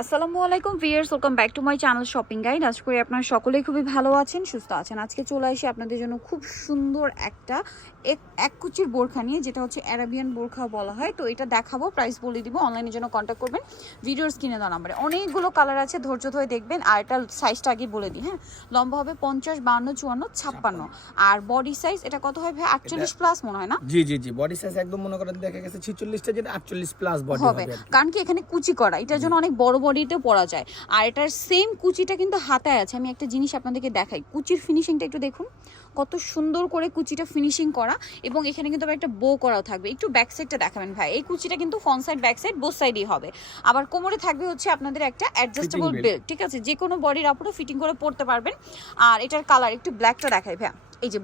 আসসালামু আলাইকুম viewers, welcome back to my channel shopping guide. আশা করি আপনারা সকলেই খুবই ভালো আছেন, সুস্থ আছেন। আজকে চলে আসি আপনাদের জন্য খুব সুন্দর একটা এক কুচির বোরখা নিয়ে, যেটা হচ্ছে অ্যারাবিয়ান বোরখা বলা হয়। তো এটা দেখাবো, প্রাইস বলে দিব, অনলাইনের জন্য কন্ট্যাক্ট করবেন ভিডিওর স্ক্রিনে দেওয়া নাম্বারে। অনেকগুলো কালার আছে, ধৈর্য ধরে দেখবেন। আর এটা সাইজটা আগে বলে দিই, হ্যাঁ। লম্বা হবে 50, 52, 54, 56। আর বডি সাইজ এটা কত হয় ভাই? 48 প্লাস মনে হয় না? জি জি জি, বডি সাইজ একদম মনে করেন দেখা গেছে 46টা, যেটা 48 প্লাস বডি হবে, কারণ কি এখানে কুচি করা, এটার জন্য অনেক বড় বডিতেও পরা যায়। আর এটার সেম কুচিটা কিন্তু হাতায় আছে। আমি একটা জিনিস আপনাদেরকে দেখাই, কুচির ফিনিশিংটা একটু দেখুন, কত সুন্দর করে কুচিটা ফিনিশিং করা। এবং এখানে কিন্তু আবার একটা বো করাও থাকবে। একটু ব্যাক সাইডটা দেখাবেন ভাই। এই কুচিটা কিন্তু front side back side both সাইডই হবে। আবার কোমরে থাকবে হচ্ছে আপনাদের একটা অ্যাডজাস্টেবল বেল্ট, ঠিক আছে, যে কোনো বডির আপুরো ফিটিং করে পরতে পারবেন। আর এটার কালার একটু ব্ল্যাকটা দেখাই ভাই। এই যে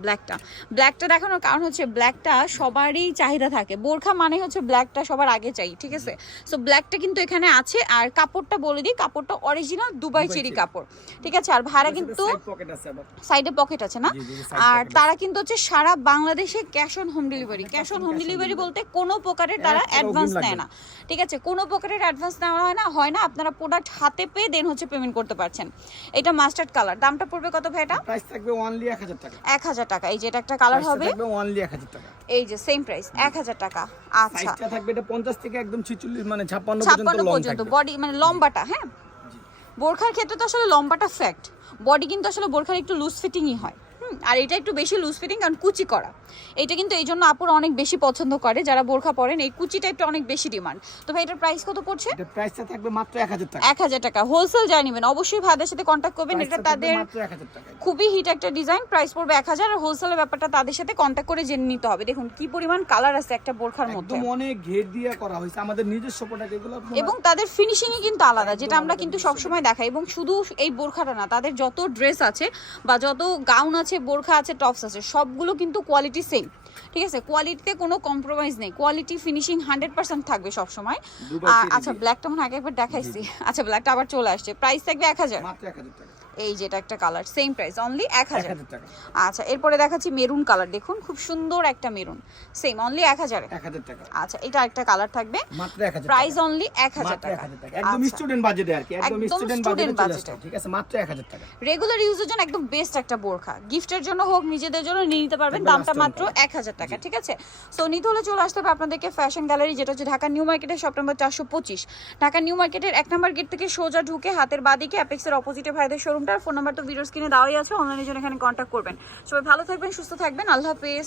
ব্ল্যাকটা দেখানোর কারণ হচ্ছে ব্ল্যাকটা সবারই চাহিদা থাকে। বোরখা মানে হচ্ছে ব্ল্যাকটা সবার আগে চাই, ঠিক আছে। সো ব্ল্যাকটা কিন্তু এখানে আছে। আর কাপড়টা বলে দিই, কাপড়টা অরিজিনাল দুবাই চেরি কাপড়, ঠিক আছে। আর ভাড়া কিন্তু সাইডে পকেট আছে না। আর তারা কিন্তু হচ্ছে সারা বাংলাদেশে cash on home delivery. Cash on home delivery বলতে কোনো প্রকারের তারা অ্যাডভান্স নেয় না, ঠিক আছে। কোনো প্রকারের অ্যাডভান্স নেওয়া হয় না। আপনারা প্রোডাক্ট হাতে পেয়ে দেন হচ্ছে পেমেন্ট করতে পারছেন। এটা মাস্টার্ড কালার, দামটা পড়বে কত ভাই? এটা প্রাইস থাকবে অনলি 1000 টাকা। 1000 টাকা। এই যে এটা একটা কালার হবে, থাকবে অনলি 1000 টাকা। এই যে সেম প্রাইস 1000 টাকা। আচ্ছা, সাইজটা থাকবে এটা 50 থেকে একদম 46 মানে 56 পর্যন্ত বডি, মানে লম্বাটা, হ্যাঁ। বোরখার ক্ষেত্রে তো আসলে লম্বাটা ফ্যাক্ট, বডি কিন্তু আসলে বোরখার একটু লুজ ফিটিংই হয়। আর এটা একটু বেশি লুজ ফিটিং, কারণ কুচি করা। এটা কিন্তু এই জন্য আপুরা অনেক বেশি পছন্দ করে, যারা বোরখা পরেন। এই কুচিটা একটু অনেক বেশি ডিমান্ড। তো ভাই এটার প্রাইস কত পড়ছে? এটা প্রাইসটা থাকবে মাত্র 1000 টাকা। 1000 টাকা হোলসেল যাই নেবেন অবশ্যই ভাইদের সাথে কন্ট্যাক্ট করবেন। এটা তাদের মাত্র 1000 টাকা, খুবই হিট একটা ডিজাইন। প্রাইস পড়বে 1000। আর হোলসেলের ব্যাপারটা তাদের সাথে কন্ট্যাক্ট করে জেনে নিতে হবে। দেখুন কি পরিমাণ কালার আছে একটা বোরখার মধ্যে, একদম অনেক ঘের দিয়ে করা হয়েছে আমাদের নিজস্ব প্রোডাক্ট এগুলো। এবং তাদের ফিনিশিংই কিন্তু আলাদা, যেটা আমরা কিন্তু সবসময় দেখাই। এবং শুধু এই বোরখাটা না, তাদের যত ড্রেস আছে বা যত গাউন আছে, বোরখা আছে, টপস আছে, সবগুলো কিন্তু কোয়ালিটি সেম, ঠিক আছে। কোয়ালিটিতে কোনো কম্প্রোমাইজ নেই। কোয়ালিটি ফিনিশিং 100% থাকবে সবসময়। আচ্ছা, ব্ল্যাকটা মনে আগে একবার দেখাইছি। আচ্ছা, ব্ল্যাকটা আবার চলে আসছে। প্রাইস থাকবে 1000, মাত্র 1000 টাকা। এই যেটা একটা কালার, সেম প্রাইস অনলি 1000 টাকা। আচ্ছা, এরপরে দেখাচ্ছি মেরুন কালার। দেখুন খুব সুন্দর একটা মেরুন, সেম অনলি 1000 টাকা। আচ্ছা, এটা একটা কালার থাকবে, মাত্র 1000 প্রাইস অনলি 1000 টাকা। একদম স্টুডেন্ট বাজেটে আর কি, একদম স্টুডেন্ট বাজেটে, ঠিক আছে, মাত্র 1000 টাকা। রেগুলার ইউজের জন্য একদম বেস্ট একটা বোরখা, গিফটের জন্য হোক, নিজেদের জন্য নিয়ে নিতে পারবেন। দামটা মাত্র 1000 টাকা, ঠিক আছে। সো নিতে হলে চলে আসতে হবে আপনাদেরকে ফ্যাশন গ্যালারি, যেটা হচ্ছে ঢাকা নিউ মার্কেটের শপ নম্বর 425। ঢাকা নিউ মার্কেটের 1 নম্বর গেট থেকে সোজা ঢুকে হাতের বাদিকে অ্যাপেক্সের অপোজিটে ভাইদের শোরুমটার। ফোন নাম্বার তো ভিডিওর স্ক্রিনে দেওয়াই আছে, অনলাইনের জন্য এখানে কন্ট্যাক্ট করবেন। সবাই ভালো থাকবেন, সুস্থ থাকবেন, আল্লাহ হাফেজ।